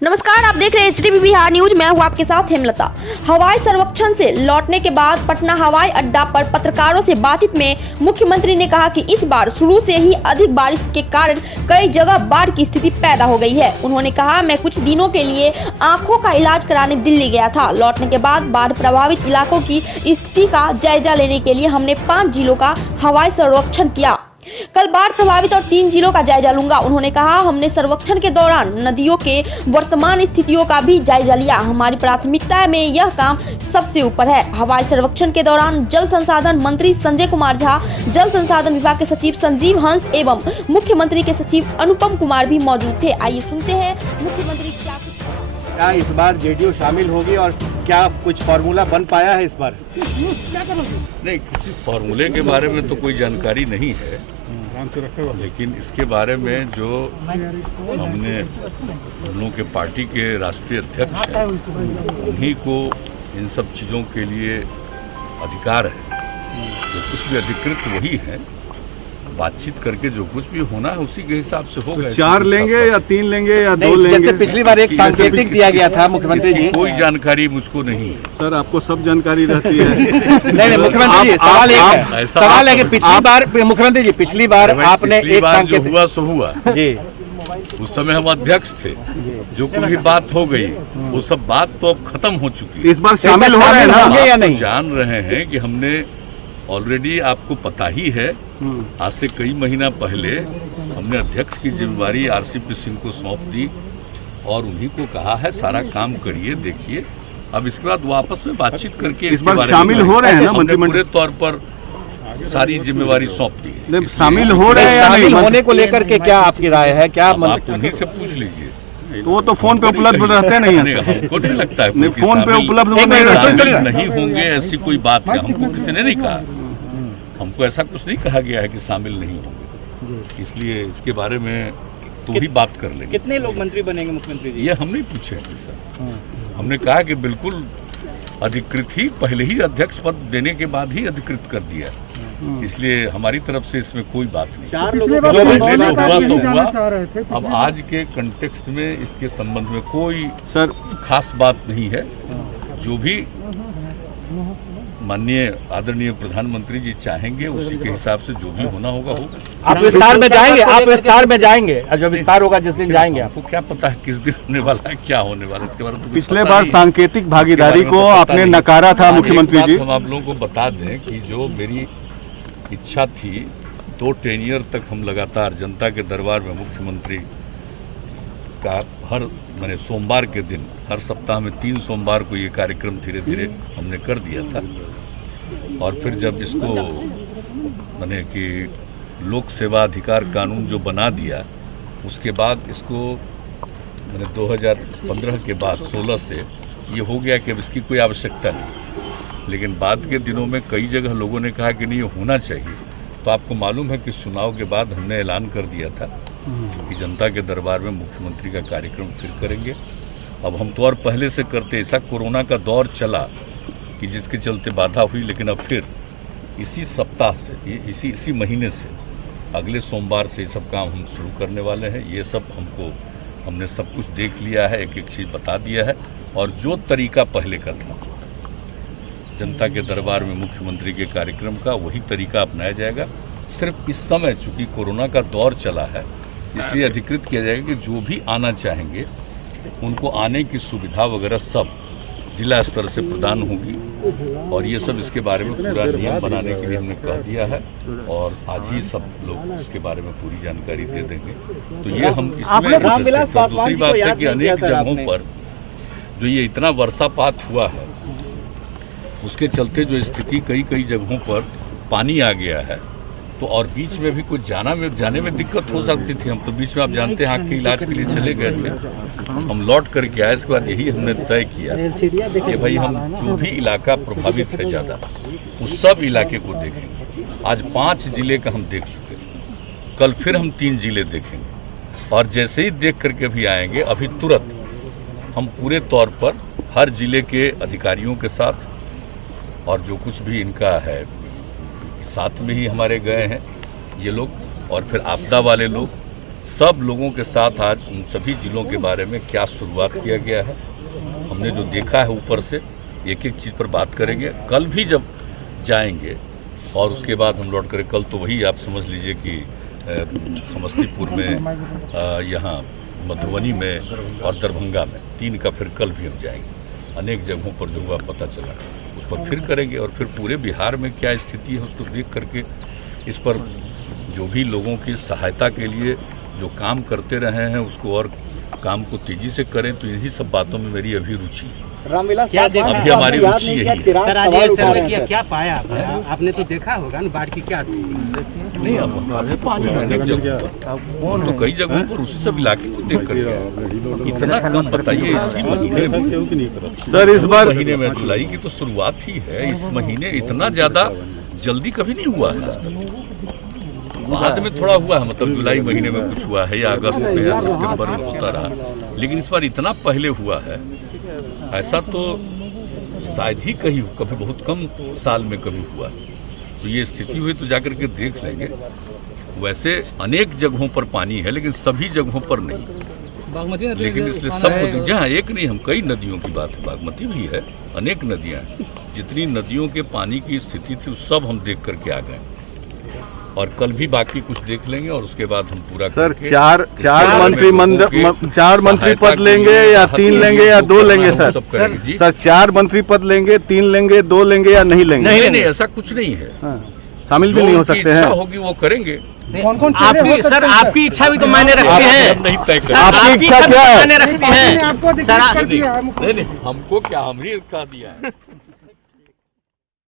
नमस्कार, आप देख रहे हैं HDB बिहार न्यूज। मैं हूं आपके साथ हेमलता। हवाई सर्वेक्षण से लौटने के बाद पटना हवाई अड्डा पर पत्रकारों से बातचीत में मुख्यमंत्री ने कहा कि इस बार शुरू से ही अधिक बारिश के कारण कई जगह बाढ़ की स्थिति पैदा हो गई है। उन्होंने कहा, मैं कुछ दिनों के लिए आंखों का इलाज कराने दिल्ली गया था। लौटने के बाद बाढ़ प्रभावित इलाकों की स्थिति का जायजा लेने के लिए हमने 5 जिलों का हवाई सर्वेक्षण किया। कल बाढ़ प्रभावित और 3 जिलों का जायजा लूंगा। उन्होंने कहा, हमने सर्वेक्षण के दौरान नदियों के वर्तमान स्थितियों का भी जायजा लिया। हमारी प्राथमिकता में यह काम सबसे ऊपर है। हवाई सर्वेक्षण के दौरान जल संसाधन मंत्री संजय कुमार झा, जल संसाधन विभाग के सचिव संजीव हंस एवं मुख्यमंत्री के सचिव अनुपम कुमार भी मौजूद थे। आइए सुनते हैं मुख्यमंत्री क्या इस बार जेडीयू शामिल होगी और क्या कुछ फॉर्मूला बन पाया है इस बार? नहीं, किसी फॉर्मूले के बारे में तो कोई जानकारी नहीं है, लेकिन इसके बारे में जो हमने हम लोगों के पार्टी के राष्ट्रीय अध्यक्ष हैं, उन्हीं को इन सब चीज़ों के लिए अधिकार है। जो कुछ भी अधिकृत वही है, बातचीत करके जो कुछ भी होना है उसी के हिसाब से होगा। 4 लेंगे या 3 लेंगे या 2 लेंगे? जैसे पिछली बार एक सांकेतिक दिया गया था मुख्यमंत्री जी। कोई जानकारी मुझको नहीं है। सर, आपको सब जानकारी रहती है। नहीं मुख्यमंत्री जी, सवाल है कि पिछली बार मुख्यमंत्री जी पिछली बार आपने एक सांकेतिक हुआ सो हुआ जी, उस समय हम अध्यक्ष थे। जो कोई भी बात हो गई वो सब बात तो अब खत्म हो चुकी है। इस बार शामिल हो रहे हैं ना या नहीं? जान रहे हैं कि हमने ऑलरेडी, आपको पता ही है, आज से कई महीना पहले हमने अध्यक्ष की जिम्मेवारी आरसीपी सिंह को सौंप दी और उन्हीं को कहा है सारा काम करिए, देखिए। अब इसके बाद वापस में बातचीत करके इस बार शामिल हो रहे हैं ना मंत्रिमंडल? पूरे तौर पर सारी जिम्मेवारी सौंप दी है। शामिल हो रहे हैं या नहीं? होने को लेकर के क्या आपकी राय है? क्या आप उन्हीं से पूछ लीजिए। तो वो तो फोन पे उपलब्ध रहते नहीं है। हमको नहीं लगता है नहीं, फोन पे उपलब्ध नहीं होंगे, ऐसी कोई बात है। हमको किसी ने नहीं कहा, हमको ऐसा कुछ नहीं कहा गया है कि शामिल नहीं होंगे, इसलिए इसके बारे में तो ही बात कर लेंगे। कितने लोग मंत्री बनेंगे मुख्यमंत्री जी? ये हम नहीं पूछे सर। हमने कहा कि बिल्कुल अधिकृत ही, पहले ही अध्यक्ष पद देने के बाद ही अधिकृत कर दिया, इसलिए हमारी तरफ से इसमें कोई बात नहीं। 4 लोगों हुआ। अब आज के कंटेक्स्ट में इसके संबंध में कोई सर खास बात नहीं है। जो भी माननीय आदरणीय प्रधानमंत्री जी चाहेंगे उसी के हिसाब से जो भी होना होगा होगा। आप विस्तार में जाएंगे? आप विस्तार में जाएंगे? जब विस्तार होगा जिस दिन जाएंगे, आपको क्या पता है किस दिन होने वाला है, क्या होने वाला है, इसके बारे में? पिछले बार सांकेतिक भागीदारी को आपने नकारा था मुख्यमंत्री जी। हम आप लोगों को बता दें कि जो मेरी इच्छा थी 2 टेनियर तक हम लगातार जनता के दरबार में मुख्यमंत्री का मैंने सोमवार के दिन, हर सप्ताह में 3 सोमवार को ये कार्यक्रम धीरे धीरे हमने कर दिया था। और फिर जब इसको मैंने कि लोक सेवा अधिकार कानून जो बना दिया, उसके बाद इसको मैंने 2015 के बाद 16 से ये हो गया कि अब इसकी कोई आवश्यकता नहीं। लेकिन बाद के दिनों में कई जगह लोगों ने कहा कि नहीं, ये होना चाहिए। तो आपको मालूम है कि चुनाव के बाद हमने ऐलान कर दिया था कि जनता के दरबार में मुख्यमंत्री का कार्यक्रम फिर करेंगे। अब हम तो और पहले से करते, ऐसा कोरोना का दौर चला कि जिसके चलते बाधा हुई, लेकिन अब फिर इसी सप्ताह से, इसी महीने से, अगले सोमवार से ये सब काम हम शुरू करने वाले हैं। ये सब हमने सब कुछ देख लिया है, एक एक चीज़ बता दिया है। और जो तरीका पहले का था जनता के दरबार में मुख्यमंत्री के कार्यक्रम का, वही तरीका अपनाया जाएगा। सिर्फ इस समय चूँकि कोरोना का दौर चला है, इसलिए अधिकृत किया जाएगा कि जो भी आना चाहेंगे उनको आने की सुविधा वगैरह सब जिला स्तर से प्रदान होगी। और ये सब इसके बारे में पूरा नियम बनाने के लिए हमने कह दिया है और आज ही सब लोग इसके बारे में पूरी जानकारी दे देंगे। तो ये हम इसमें दूसरी बात है कि अनेक जगहों पर जो ये इतना वर्षापात हुआ है, उसके चलते जो स्थिति कई जगहों पर पानी आ गया है, तो और बीच में भी कुछ जाने में दिक्कत हो सकती थी। हम तो बीच में, आप जानते हैं, आँख के इलाज के लिए चले गए थे। हम लौट करके आए। इसके बाद यही हमने तय किया कि भाई हम जो भी इलाका प्रभावित है ज़्यादा, उस सब इलाके को देखेंगे। आज 5 जिले का हम देख चुके, कल फिर हम 3 जिले देखेंगे। और जैसे ही देख करके भी आएंगे, अभी तुरंत हम पूरे तौर पर हर जिले के अधिकारियों के साथ और जो कुछ भी इनका है, साथ में ही हमारे गए हैं ये लोग, और फिर आपदा वाले लोग सब लोगों के साथ आज उन सभी जिलों के बारे में क्या शुरुआत किया गया है, हमने जो देखा है ऊपर से, एक एक चीज़ पर बात करेंगे। कल भी जब जाएंगे और उसके बाद हम लौट कर, कल तो वही आप समझ लीजिए कि समस्तीपुर में, यहाँ मधुबनी में और दरभंगा में, 3 का फिर कल भी हम जाएंगे। अनेक जगहों पर जो हुआ पता चला उस पर फिर करेंगे, और फिर पूरे बिहार में क्या स्थिति है उसको देख करके इस पर जो भी लोगों की सहायता के लिए जो काम करते रहे हैं उसको और काम को तेजी से करें। तो इन्हीं सब बातों में मेरी अभी रुचि है। रामविलास, क्या देखा अभी हमारी रुचि यही है। सर, आज ये सर्वे किया, क्या पाया आपने? तो देखा होगा ना बाढ़ की क्या स्थिति। नहीं, अब पानी है अनेक जगहों पर, तो कई जगहों पर उसी सब इलाके को देख कर इतना कम बताइए। इसी महीने में सर, इस बार महीने में जुलाई की तो शुरुआत ही है, इस महीने इतना ज्यादा जल्दी कभी नहीं हुआ है। बाद में थोड़ा हुआ है, मतलब जुलाई महीने में कुछ हुआ है, या अगस्त में या सितंबर में होता रहा, लेकिन इस बार इतना पहले हुआ है, ऐसा तो शायद ही कभी बहुत कम साल में कभी हुआ। तो ये स्थिति हुई तो जाकर के देख लेंगे। वैसे अनेक जगहों पर पानी है, लेकिन सभी जगहों पर नहीं, लेकिन इसलिए सब जहाँ एक नहीं, हम कई नदियों की बात है, बागमती भी है, अनेक नदियाँ हैं। जितनी नदियों के पानी की स्थिति थी सब हम देख करके आ गए, और कल भी बाकी कुछ देख लेंगे, और उसके बाद हम पूरा सर चार मंत्री पद लेंगे या 3 लेंगे या 2 लेंगे? सर 4 मंत्री पद लेंगे, 3 लेंगे, 2 लेंगे या नहीं लेंगे? नहीं, ऐसा कुछ नहीं है। शामिल भी नहीं हो सकते हैं। होगी वो करेंगे। कौन सर, आपकी इच्छा भी तो मायने रखती है। नहीं तय कर, आपकी इच्छा क्या है? मायने रखती है। आपको दिक्कत कर दिया नहीं, हमको क्या, हम ही कहा दिया है।